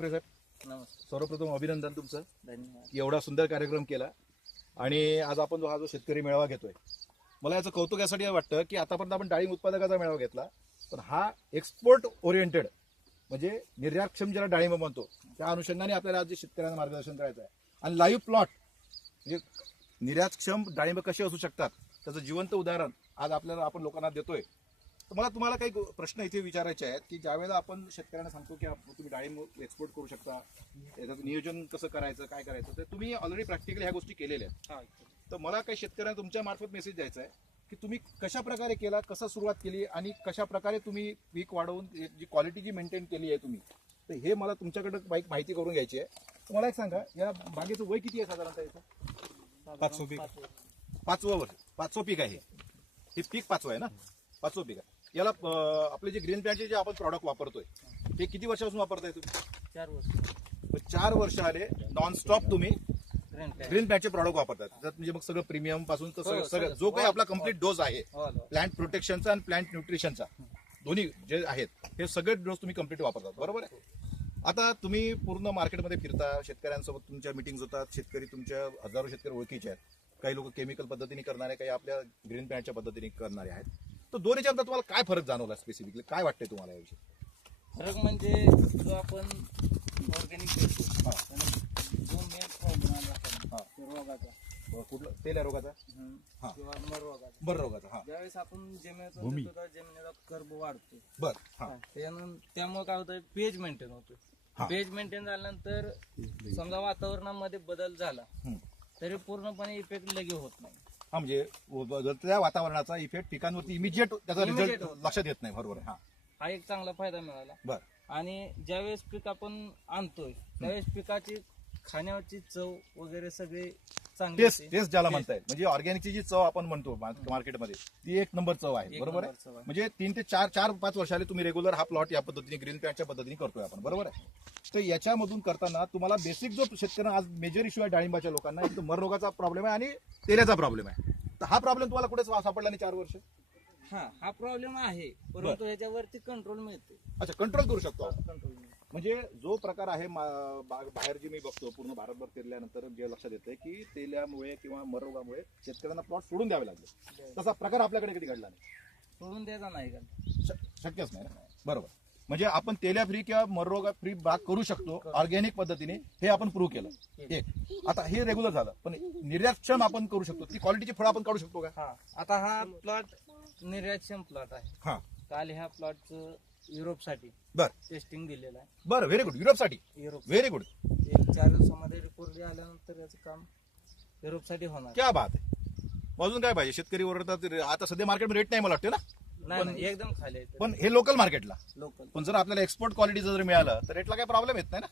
साहेब सर्वप्रथम अभिनंदन तुमचं. धन्यवाद. एवढा सुंदर कार्यक्रम केला. आणि आज आपण जो हा जो शेतकरी मेळावा घेतोय मला याचं कौतुक यासाठी वाटतं की आतापर्यंत आपण डाळिंब उत्पादकाचा मेळावा घेतला पण हा एक्सपोर्ट ओरिएंटेड म्हणजे निर्यातक्षम ज्याला डाळिंब म्हणतो त्या अनुषंगाने आपल्याला आज शेतकऱ्यांना मार्गदर्शन करायचं आहे आणि लाईव्ह प्लॉट म्हणजे निर्यातक्षम डाळिंब कसे असू शकतात त्याचं जिवंत उदाहरण आज आपल्याला आपण लोकांना देतोय. तर मला तुम्हाला काही प्रश्न इथे विचारायचे आहेत की ज्यावेळेला आपण शेतकऱ्यांना सांगतो की तुम्ही डाळिंब एक्सपोर्ट करू शकता याचं नियोजन कसं करायचं काय करायचं तर तुम्ही ऑलरेडी प्रॅक्टिकली ह्या गोष्टी केलेल्या आहेत. तर मला काही शेतकऱ्यांना तुमच्या मार्फत मेसेज द्यायचा आहे की तुम्ही कशा प्रकारे केला कसं सुरुवात केली आणि कशा प्रकारे तुम्ही पीक वाढवून जी क्वालिटी जी मेंटेन केली आहे तुम्ही तर हे मला तुमच्याकडे बाईक माहिती करून घ्यायची आहे. मला एक सांगा या बागेचं वय किती आहे साधारणतः याचं? पाचवं पीक. पाचवं वर्ष पाचवं पीक आहे हे पीक पाचवं आहे ना? पाचवं पीक आहे. याला आपले जे ग्रीन प्लॅनचे जे आपण प्रॉडक्ट वापरतोय ते किती वर्षापासून वापरताय तुम्ही? चार वर्ष. चार वर्ष आले नॉनस्टॉप तुम्ही ग्रीन प्लॅन ग्रीन प्लॅनचे प्रॉडक्ट वापरतात. त्यात म्हणजे मग सगळं प्रीमियमपासून तर हो, सगळं-. जो काही आपला हो, कंप्लीट डोस आहे हो, हो. प्लांट प्रोटेक्शनचा आणि प्लांट न्यूट्रिशनचा दोन्ही जे आहेत हे सगळे डोस तुम्ही कंप्लीट वापरतात. बरोबर आहे? आता तुम्ही पूर्ण मार्केटमध्ये फिरता शेतकऱ्यांसोबत तुमच्या मिटिंग होतात शेतकरी तुमच्या हजारो शेतकरी ओळखीचे आहेत. काही लोक केमिकल पद्धतीने करणारे काही आपल्या ग्रीन प्लॅनच्या पद्धतीने करणारे आहेत. तर दोन्हीच्या अंतर तुम्हाला काय फरक जाणवला स्पेसिफिकली काय वाटतंय तुम्हाला याविषयी? फरक म्हणजे जो आपण ऑर्गॅनिक देतो आणि जो मेन प्रॉब्लेम आला हा. आपण तो रोगाचा. अं, कुठलं. हा. किंवा मर रोगाचा. बरं रोगाचा हा. ज्यावेळेस आपण भूमी. कर्ब वाढतो. बर हा. त्यानं त्यामुळे काय होतं पेज मेंटेन होतो हा. पेज मेंटेन झाल्यानंतर समजा वातावरणामध्ये बदल झाला हम्म. तरी पूर्णपणे इफेक्ट लगे होत नाही. हा म्हणजे बदलत्या वातावरणाचा इफेक्ट पिकांवरती इमिजिएट त्याचा Immediate रिझल्ट होतो. लक्षात येत नाही बरोबर आहे. हा. हा एक चांगला फायदा मिळाला. बर. आणि ज्यावेळेस पीक आपण आणतोय त्यावेळेस पिकाची खाण्याची चव वगैरे सगळे चांगली टेस्ट. टेस्ट ज्याला. म्हणताय म्हणजे ऑर्गॅनिकची जी चव आपण म्हणतो मार्क- मार्केटमध्ये ती एक नंबर चव आहे. बरोबर आहे. म्हणजे तीन ते चार चार पाच वर्षाले तुम्ही रेग्युलर हा प्लॉट या पद्धतीने ग्रीन पॅन्टच्या पद्धतीने करतोय आपण. बरोबर आहे? तर याच्यामधून करताना तुम्हाला बेसिक जो शेतकऱ्यांना आज मेजर इश्यू आहे डाळिंबाच्या लोकांना एक मर रोगाचा प्रॉब्लेम आहे आणि तेलाचा प्रॉब्लेम आहे. तर हा प्रॉब्लेम तुम्हाला कुठेच सापडला नाही चार वर्ष? हा हा प्रॉब्लेम आहे परंतु ह्याच्यावरती कंट्रोल मिळते. अच्छा कंट्रोल करू शकतो. कंट्रोल म्हणजे जो प्रकार आहे बाहेर जे मी बघतो पूर्ण भारतभर फिरल्यानंतर जे लक्षात येते की तेल्यामुळे किंवा मररोगामुळे शेतकऱ्यांना प्लॉट सोडून द्यावे लागले. तसा प्रकार आपल्याकडे कधी घडला नाही. सोडून द्यायचा नाही शक्यच नाही ना. बरोबर. म्हणजे आपण तेल्या फ्री किंवा मररोगा फ्री बाग करू शकतो ऑर्गॅनिक पद्धतीने. हे आपण प्रूव्ह केलं. एक आता हे रेग्युलर झालं. पण निर्यातक्षम आपण करू शकतो. ती क्वालिटीची फळं आपण काढू शकतो का? हा. आता हा प्लॉट निर्यातक्षम प्लॉट आहे. हा. काल ह्या प्लॉटचं युरोपसाठी बर. टेस्टिंग दिलेलं आहे. बरं व्हेरी गुड युरोपसाठी? युरोप. व्हेरी गुड एक चार दिवसामध्ये रिपोर्ट आल्यानंतर याचं काम युरोपसाठी होणार. क्या बात आहे. अजून काय पाहिजे? शेतकरी ओरडतात आता सध्या मार्केटमध्ये रेट नाही मला वाटतं ना. नाही नाही एकदम खाली आहे पण हे लोकल मार्केटला लोकल पण जर आपल्याला एक्सपोर्ट क्वालिटीचं जर मिळालं तर रेटला काही प्रॉब्लेम येत नाही ना?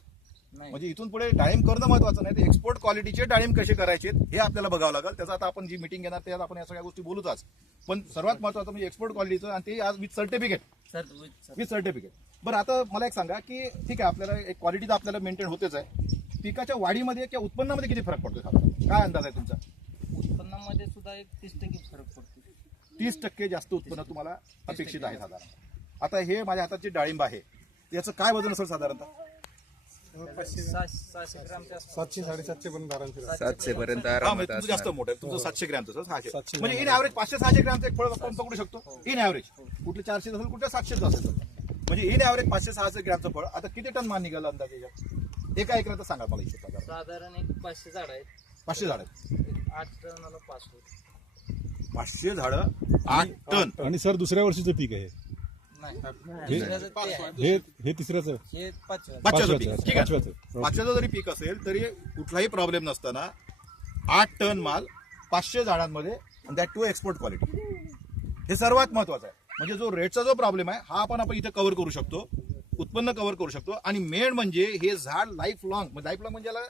नाही. म्हणजे इथून पुढे डाळिंब करणं महत्वाचं नाही. तर एक्सपोर्ट क्वालिटीचे डाळिंब कसे करायचे हे आपल्याला बघावं लागेल. त्याचा आता आपण जी मिटिंग घेणार त्यात आपण या सगळ्या गोष्टी बोलूच आज पण सर्वात महत्वाचं म्हणजे एक्सपोर्ट क्वालिटीचं आणि ते आज विथ सर्टिफिकेट. विथ सर्टिफिकेट बरं आता मला एक सांगा की ठीक आहे आपल्याला एक क्वालिटी तर आपल्याला मेंटेन होतेच आहे. पिकाच्या वाढीमध्ये किंवा उत्पन्नामध्ये किती फरक पडतो साधारण? काय अंदाज आहे तुमचा? उत्पन्नामध्ये सुद्धा एक तीस टक्के फरक पडतो तीस टक्के जास्त उत्पन्न तुम्हाला अपेक्षित आहे साधारण. आता हे माझ्या हातात जे डाळिंब आहे. याचं काय वजन असेल साधारणतः? सहाशे ग्रामच्या. सातशे साडेसातशे पण सातशे पर्यंत हा, आरामात म्हणजे तुमचं जास्त असणार. मोठं आहे तुमचं सातशे ग्रॅमचं सहाशे. सातशे म्हणजे इन ग्रॅम. ॲव्हरेज पाचशे सहाशे ग्रॅमचं एक फळ आपण पकडू शकतो? इन ॲव्हरेज कुठलं चारशे असेल कुठलं सातशे असेल म्हणजे इन ॲव्हरेज पाचशे सहाशे ग्रॅमचं फळ. आता किती टन मान निघालं अंदाजे याच्यात? एका एकराचं सांगा मला साधारण साधारण एक पाचशे झाड आहेत. पाचशे झाड आहेत. आठ टनाला पाच पाचशे झाडं आठ टन. आणि सर दुसऱ्या वर्षीचं पीक आहे. हे-. हे हे तिसऱ्याच. हे पाचव्या पाचव्याचं, पीक. ठीक आहे. पाचव्याचं. पाचशेचं जरी पीक असेल तरी कुठलाही प्रॉब्लेम नसताना आठ टन माल पाचशे झाडांमध्ये दॅट टू एक्सपोर्ट क्वालिटी हे सर्वात महत्वाचं आहे. म्हणजे जो रेटचा जो प्रॉब्लेम आहे हा आपण आपण इथे कव्हर करू शकतो. उत्पन्न कव्हर करू शकतो. आणि मेन म्हणजे हे झाड लाईफ लॉंग लाईफ लॉंग म्हणजे याला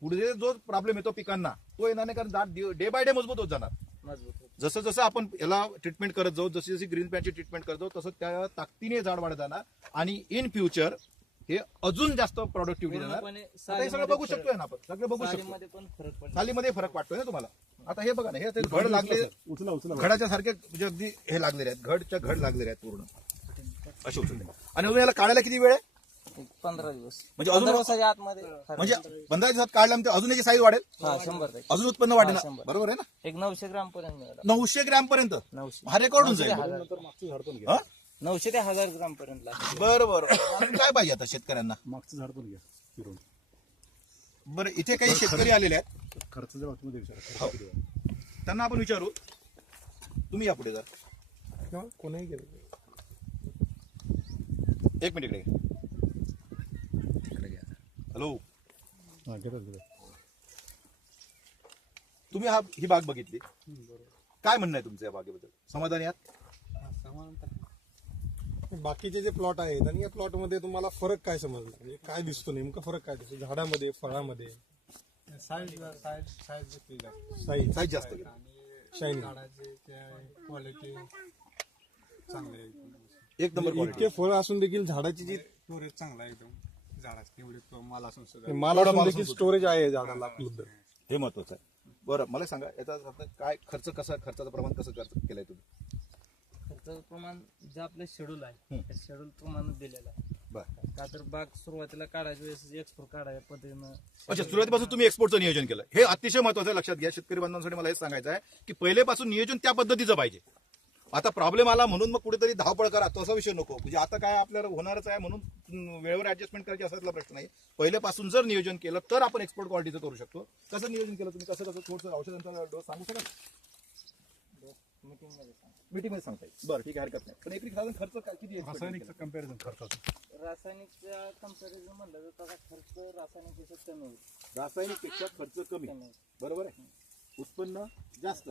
पुढे जो प्रॉब्लेम येतो पिकांना तो येणार नाही कारण झाड डे बाय डे मजबूत होत जाणार. मजबूत जसं जसं आपण याला ट्रीटमेंट करत जाऊ जशी जशी ग्रीन पॅनची ट्रीटमेंट करत जाऊ तसं त्या ताकदीने झाड वाढत जाणार. आणि इन फ्युचर हे अजून जास्त प्रोडक्टिव्हिटी देणार. आता हे सगळं बघू शकतोय ना आपण. सगळं बघू शकतो. सालीमध्ये पण फरक पडतो. सालीमध्ये फरक वाटतोय ना तुम्हाला? आता हे बघा ना हे ते घड लागले उचला उचला घडाच्या सारखे म्हणजे अगदी हे लागलेले आहेत. घडच्या घड लागलेले आहेत पूर्ण. असे उचलले आणि अजून याला काढायला किती वेळ आहे? पंधरा दिवस. म्हणजे अजून- पंधरा दिवसाच्या आतमध्ये. म्हणजे पंधरा दिवसात काढल्यानंतर अजून याची साईज वाढेल? हा शंभर टक्के. अजून उत्पन्न वाढेल हा, ना? शंभर. बरोबर आहे ना? एक नऊशे ग्राम पर्यंत मिळाला. नऊशे ग्रॅम पर्यंत? नऊशे. हा रेकॉर्ड होऊन नऊशे ते जाईल हजार. नंतर मागचं झाड पण घ्या. हा? नऊशे ते हजार ग्राम पर्यंत. बरं बरं. अजून काय पाहिजे आता शेतकऱ्यांना? मागचं झाड पण घ्या फिरून. बरं इथे काही शेतकरी आलेले आहेत. खर्चाच्या बाबतीमध्ये विचारा हो. खर्च किती आहे? त्यांना आपण विचारू. तुम्ही या पुढे जा. कोणीही केलं एक मिनिट इकडे. हॅलो. हा घेतात घेतात तुम्ही हा ही बाग बघितली? काय म्हणणं आहे तुमचं या बागेबद्दल? समाधानी आहात? बाकीचे जे प्लॉट आहेत आणि या प्लॉटमध्ये तुम्हाला फरक काय समजला? म्हणजे काय दिसतो नेमका फरक काय दिसतो? झाडामध्ये फळामध्ये? साईज साईज साईज ठीक आहे. साईज साईज जास्त झाडाची क्वालिटी चांगली आहे. एकदम. एक नंबर इतके. फळ असून देखील झाडाची जी स्टोरेज चांगला आहे एकदम. माल माल स्टोरेज आहे झाडाला उपलब्ध हे महत्वाचं आहे. बरं मला सांगा याचा आता काय खर्च कसा खर्चाचं प्रमाण कसं खर्च केलंय तुम्ही? खर्चाचं प्रमाण जे आपलं शेड्यूल आहे हं. त्या शेड्यूल प्रमाणे दिलेलं आहे. बरं. का तर बाग सुरुवातीला काढायच्या वेळेस एक्सपोर्ट काढायच्या पद्धतीनं अच्छा सुरुवातीपासून तुम्ही एक्सपोर्टचं नियोजन केलं. हे अतिशय महत्वाचं आहे लक्षात घ्या. शेतकरी बांधवांसाठी मला हेच सांगायचं आहे की पहिलेपासून नियोजन त्या पद्धतीचं पाहिजे. आता प्रॉब्लेम आला म्हणून मग कुठेतरी धावपळ करा. तसा विषय नको. म्हणजे आता काय आपल्याला होणारच आहे म्हणून वेळेवर ऍडजस्टमेंट करायची असायला प्रश्न नाही. पहिलेपासून जर नियोजन केलं तर आपण एक्सपोर्ट क्वालिटीचं करू शकतो. कसं नियोजन केलं तुम्ही? कसं कसं थोडंसं औषधांचा डोस सांगू शकाल? मीटिंगमध्ये सांग. मीटिंगमध्ये सांगता येईल. बरं ठीक आहे हरकत नाही. पण एकरी साधारण खर्च काय किती रासायनिकचं? कंपॅरिझन खर्चाचं रासायनिकच्या कंपॅरिझन म्हणलं तर त्याचा खर्च रासायनिकपेक्षा कमी होईल. रासायनिकपेक्षा खर्च कमी. बरोबर आहे? उत्पन्न जास्त.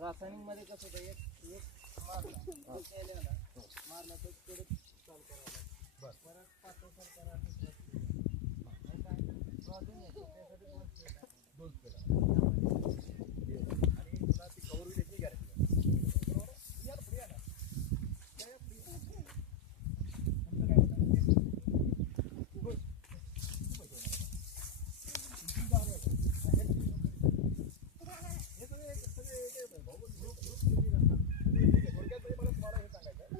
रासायनिकमध्ये कसं एक मारला. मारला तर परत चालू करावं. परत पातळ चालू करा, दुसरं spray. आणि काय? Problem येतो. त्यासाठी दोन spray टाकायचे. दोन spray टाका. आणि पुन्हा ती cover होईल याची guarantee द्या. बरोबर आहे? या ना, पुढे या ना. या, या, पुढे या. तुमचं काय म्हणणं आहे? खूप- खूप पैसे होणार आता. तुमची जागा आहे. हे सगळे- सगळे एक- एक- भाऊ, group- group केलेली असतात. ठीक आहे, थोडक्यात म्हणजे मला तुम्हाला हे सांगायचं आहे.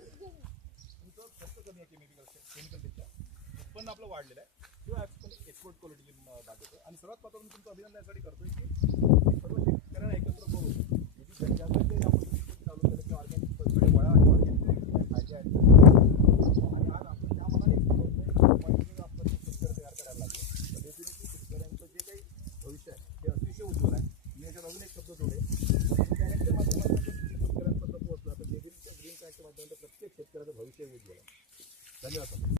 तुमचं खर्च कमी आहे केमिकल केमिकलपेक्षा उत्पन्न आपलं वाढलेलं आहे. किंवा एक्सपोर्ट क्वालिटीची बाग येतो आणि सर्वात महत्त्वाचं तुमचं अभिनंदन यासाठी करतोय की सर्व शेतकऱ्यांना एकत्र करून याची आपण चालू केलं की ऑर्गॅनिक फळा आणि ऑर्गॅनिक फायदे आहेत.